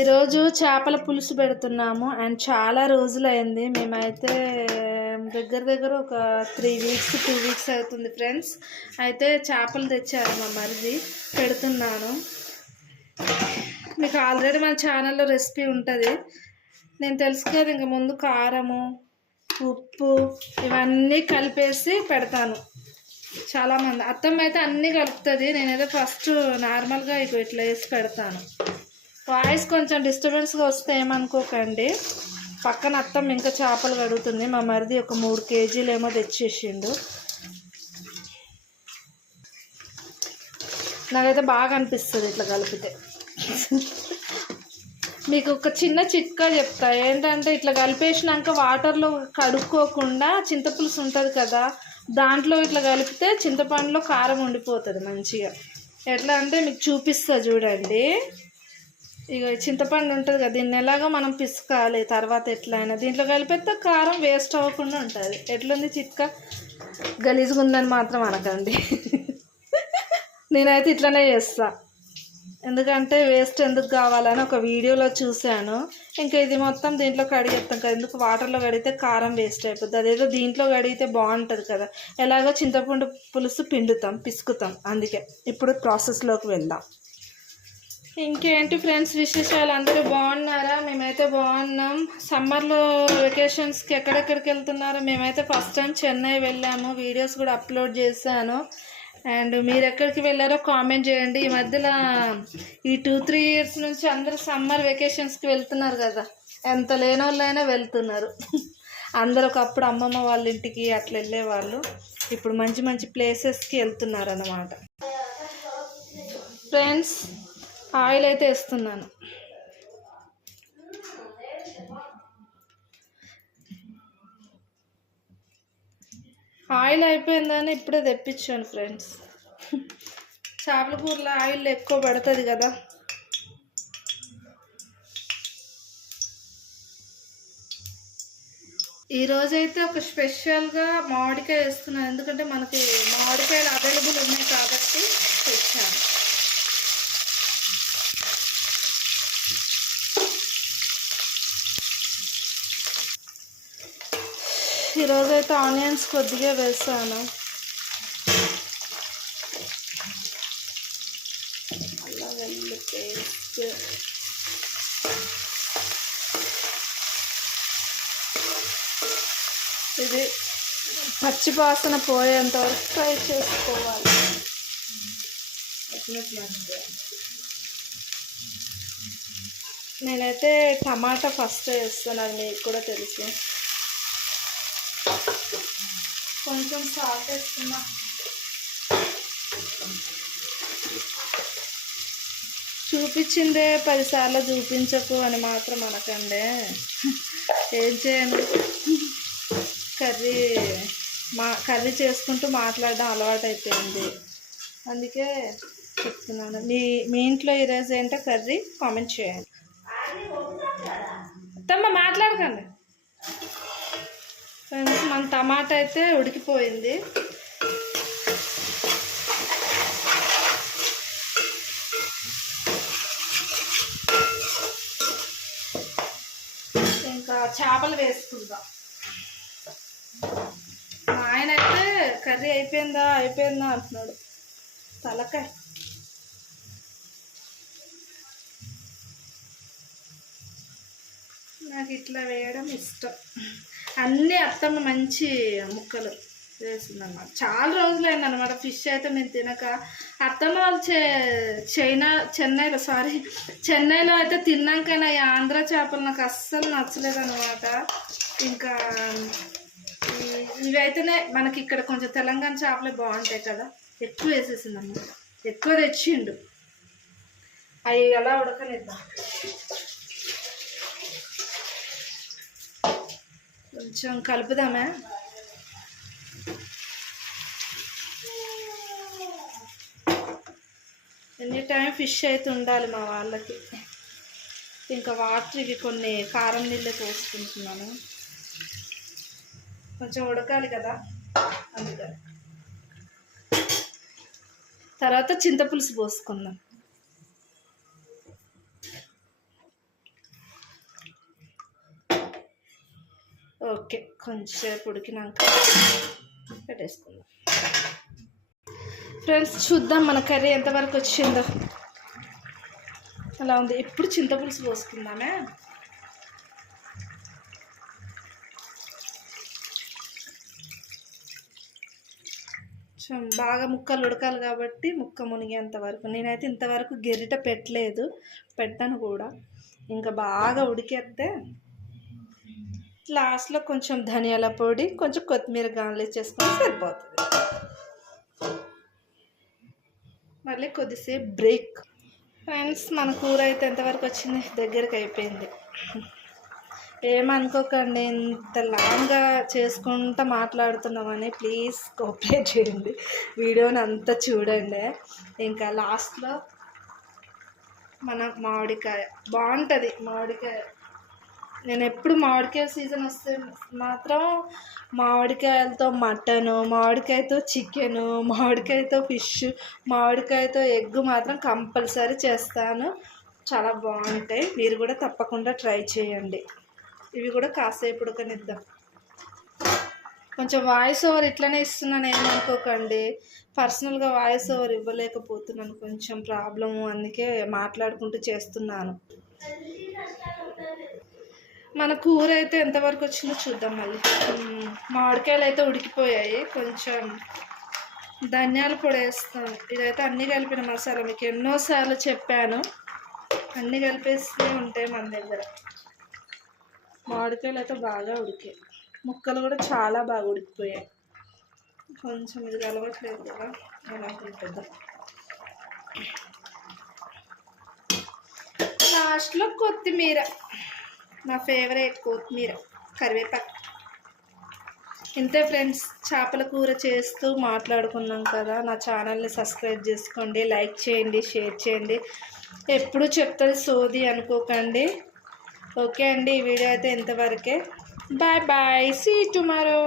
ఈరోజు చేపల పులుసు పెడుతున్నాము అండ్ చాలా రోజులైంది. మేమైతే దగ్గర ఒక 3 వీక్స్ 2 వీక్స్ అవుతుంది ఫ్రెండ్స్. అయితే చేపలు తెచ్చారు మా మరిది, పెడుతున్నాను. మీకు ఆల్రెడీ మన ఛానల్లో రెసిపీ ఉంటుంది, నేను తెలుసుకోదు. ఇంక ముందు కారము, ఉప్పు ఇవన్నీ కలిపేసి పెడతాను. చాలామంది అత్తమ్మ అయితే అన్నీ కలుపుతుంది, నేనైతే ఫస్ట్ నార్మల్గా ఇట్లా వేసి పెడతాను. వాయిస్ కొంచెం డిస్టర్బెన్స్గా వస్తే ఏమనుకోకండి. పక్కన అత్తమ్మ ఇంకా చేపలు కడుగుతుంది. మా మరిది ఒక 3 కేజీలు ఏమో తెచ్చేసిండు. నాకైతే బాగా అనిపిస్తుంది ఇట్లా కలిపితే. మీకు ఒక చిన్న చిట్కా చెప్తా. ఏంటంటే ఇట్లా కలిపేసినాక వాటర్లో కడుక్కోకుండా చింతపులుసు ఉంటుంది కదా, దాంట్లో ఇట్లా కలిపితే చింతపండులో కారం ఉండిపోతుంది మంచిగా. ఎట్లా అంటే మీకు చూపిస్తా చూడండి. ఇక చింతపండు ఉంటుంది కదా, దీన్ని ఎలాగో మనం పిసుకాలి తర్వాత ఎట్లయినా. దీంట్లో కలిపితే కారం వేస్ట్ అవ్వకుండా ఉంటుంది. ఎట్లుంది చిట్కా? గలీజ్గా ఉందని మాత్రం అనకండి. నేనైతే ఇట్లనే చేస్తా, ఎందుకంటే వేస్ట్ ఎందుకు కావాలని ఒక వీడియోలో చూశాను. ఇంకా ఇది మొత్తం దీంట్లో కడిగేస్తాం కదా, ఎందుకు వాటర్లో కడిగితే కారం వేస్ట్ అయిపోతుంది. అదేదో దీంట్లో కడిగితే బాగుంటుంది కదా. ఎలాగో చింతపండు పులుసు పిసుకుతాం. అందుకే ఇప్పుడు ప్రాసెస్లోకి వెళ్దాం. ఇంకేంటి ఫ్రెండ్స్ విశేషాలు? అందరూ బాగున్నారా? మేమైతే బాగున్నాం. సమ్మర్లో వెకేషన్స్కి ఎక్కడెక్కడికి వెళ్తున్నారో? మేమైతే ఫస్ట్ టైం చెన్నై వెళ్ళాము, వీడియోస్ కూడా అప్లోడ్ చేశాను. అండ్ మీరు ఎక్కడికి వెళ్ళారో కామెంట్ చేయండి. ఈ మధ్యలో ఈ 2-3 ఇయర్స్ నుంచి అందరూ సమ్మర్ వెకేషన్స్కి వెళ్తున్నారు కదా, ఎంత లేని వాళ్ళైనా వెళ్తున్నారు. అందరూ ఒకప్పుడు అమ్మమ్మ వాళ్ళ ఇంటికి అట్లా వెళ్ళేవాళ్ళు, ఇప్పుడు మంచి మంచి ప్లేసెస్కి వెళ్తున్నారు అన్నమాట. ఫ్రెండ్స్, ఆయిల్ అయితే వేస్తున్నాను. ఆయిల్ అయిపోయిందని ఇప్పుడే తెప్పించాను ఫ్రెండ్స్. చేపల కూరలో ఆయిల్ ఎక్కువ పడుతుంది కదా. ఈరోజైతే ఒక స్పెషల్గా మామిడికాయ వేస్తున్నాను, ఎందుకంటే మనకి మామిడికాయలు అవైలబుల్ ఉన్నాయి కాబట్టి తెచ్చాను. ఈరోజైతే ఆనియన్స్ కొద్దిగా వేసాను. అల్లం వెల్లుల్లి పేస్ట్, ఇది పచ్చి వాసన పోయేంత వరకు ఫ్రై చేసుకోవాలి. నేనైతే టమాటా ఫస్ట్ వేస్తాను, అది మీకు కూడా తెలుసు. కొంచెం సాల్ట్ వేస్తున్నా. చూపించిందే 10 సార్లు చూపించకు అని మాత్రం అనకండి. ఏం చేయను, కర్రీ చేసుకుంటూ మాట్లాడడం అలవాటు అయిపోయింది, అందుకే చెప్తున్నాను. మీ ఇంట్లో ఈరోజు ఏంటో కర్రీ కామెంట్ చేయండి. తమ్మ మాట్లాడకండి. మన టమాటా అయితే ఉడికిపోయింది. ఇంకా చేపలు వేసుకుందాం. మా ఆయన అయితే కర్రీ అయిపోయిందా అంటున్నాడు. తలకాయ నాకు ఇట్లా వేయడం ఇష్టం. అన్నీ అత్తమ్మ మంచి ముక్కలు వేసిందన్నమాట. చాలా రోజులైంది అనమాట ఫిష్ అయితే నేను తినక. అత్తమ్మ వాళ్ళు చెన్నైలో అయితే తిన్నాకైనా ఈ ఆంధ్ర చేపలు నాకు అస్సలు నచ్చలేదన్నమాట. ఇంకా ఇవైతేనే మనకి ఇక్కడ కొంచెం తెలంగాణ చేపలే బాగుంటాయి కదా. ఎక్కువ వేసేసిందన్నమాట, ఎక్కువ తెచ్చిండు. అవి ఎలా ఉడకనిద్దాం. కొంచెం కలుపుదామే. ఎనీ టైం ఫిష్ అయితే ఉండాలి మా వాళ్ళకి. ఇంకా వాటర్ ఇవి కొన్ని కారం నీళ్ళే పోసుకుంటున్నాను, కొంచెం ఉడకాలి కదా అందుకని. తర్వాత చింతపులుసు పోసుకుందాం. ఓకే, కొంచెంసేపు ఉడికినాక పెట్టేసుకుందాం. ఫ్రెండ్స్ చూద్దాం మన కర్రీ ఎంతవరకు వచ్చిందో. అలా ఉంది. ఇప్పుడు చింతపులుసు పోసుకుందామే. బాగా ముక్కలు ఉడకాలి కాబట్టి ముక్క మునిగేంత వరకు. నేనైతే ఇంతవరకు గెరిట పెట్టలేదు, పెట్టాను కూడా. ఇంకా బాగా ఉడికేస్తే లాస్ట్లో కొంచెం ధనియాల పొడి, కొంచెం కొత్తిమీర గానులు చేసుకొని సరిపోతుంది. మళ్ళీ కొద్దిసేపు బ్రేక్. ఫ్రెండ్స్ మన కూర అయితే ఎంతవరకు వచ్చింది, దగ్గరికి అయిపోయింది. ఏమనుకోకండి ఇంత లాంగ్గా చేసుకుంటూ మాట్లాడుతున్నామని, ప్లీజ్ కోఆపరేట్ చేయండి, వీడియోని అంతా చూడండి. ఇంకా లాస్ట్లో మన మామిడికాయ బాగుంటుంది. మామిడికాయ నేను ఎప్పుడు మామిడికాయ సీజన్ వస్తే మాత్రం మామిడికాయలతో మటను, మామిడికాయతో చికెను, మామిడికాయతో ఫిష్, మామిడికాయతో ఎగ్ మాత్రం కంపల్సరీ చేస్తాను. చాలా బాగుంటాయి. మీరు కూడా తప్పకుండా ట్రై చేయండి. ఇవి కూడా కాసేపు ఉడకనిద్దాం. కొంచెం వాయిస్ ఓవర్ ఇట్లనే ఇస్తున్నాను, ఏమనుకోకండి. పర్సనల్గా వాయిస్ ఓవర్ ఇవ్వలేకపోతున్నాను, కొంచెం ప్రాబ్లము, అందుకే మాట్లాడుకుంటూ చేస్తున్నాను. మన కూర అయితే ఎంతవరకు వచ్చిందో చూద్దాం. మళ్ళీ మామిడికాయలు అయితే ఉడికిపోయాయి. కొంచెం ధనియాల పొడి వేస్తాను. ఇదైతే అన్నీ కలిపిన మసాలా, మీకు ఎన్నోసార్లు చెప్పాను, అన్నీ కలిపేస్తూ ఉంటాయి మన దగ్గర. మామిడికాయలు అయితే బాగా ఉడికాయి, ముక్కలు కూడా చాలా బాగా ఉడికిపోయాయి. కొంచెం ఇది కలవట్లేదు కదా, అలా ఉంటుంది. లాస్ట్లో కొత్తిమీర, నా ఫేవరెట్ కొత్తిమీర, కరివేపాకు. ఇంతే ఫ్రెండ్స్, చేపల కూర చేస్తూ మాట్లాడుకున్నాం కదా. నా ఛానల్ని సబ్స్క్రైబ్ చేసుకోండి, లైక్ చేయండి, షేర్ చేయండి. ఎప్పుడు చెప్తుంది సోది అనుకోకండి. ఓకే అండి, ఈ వీడియో అయితే ఇంతవరకే. Bye bye, see tomorrow.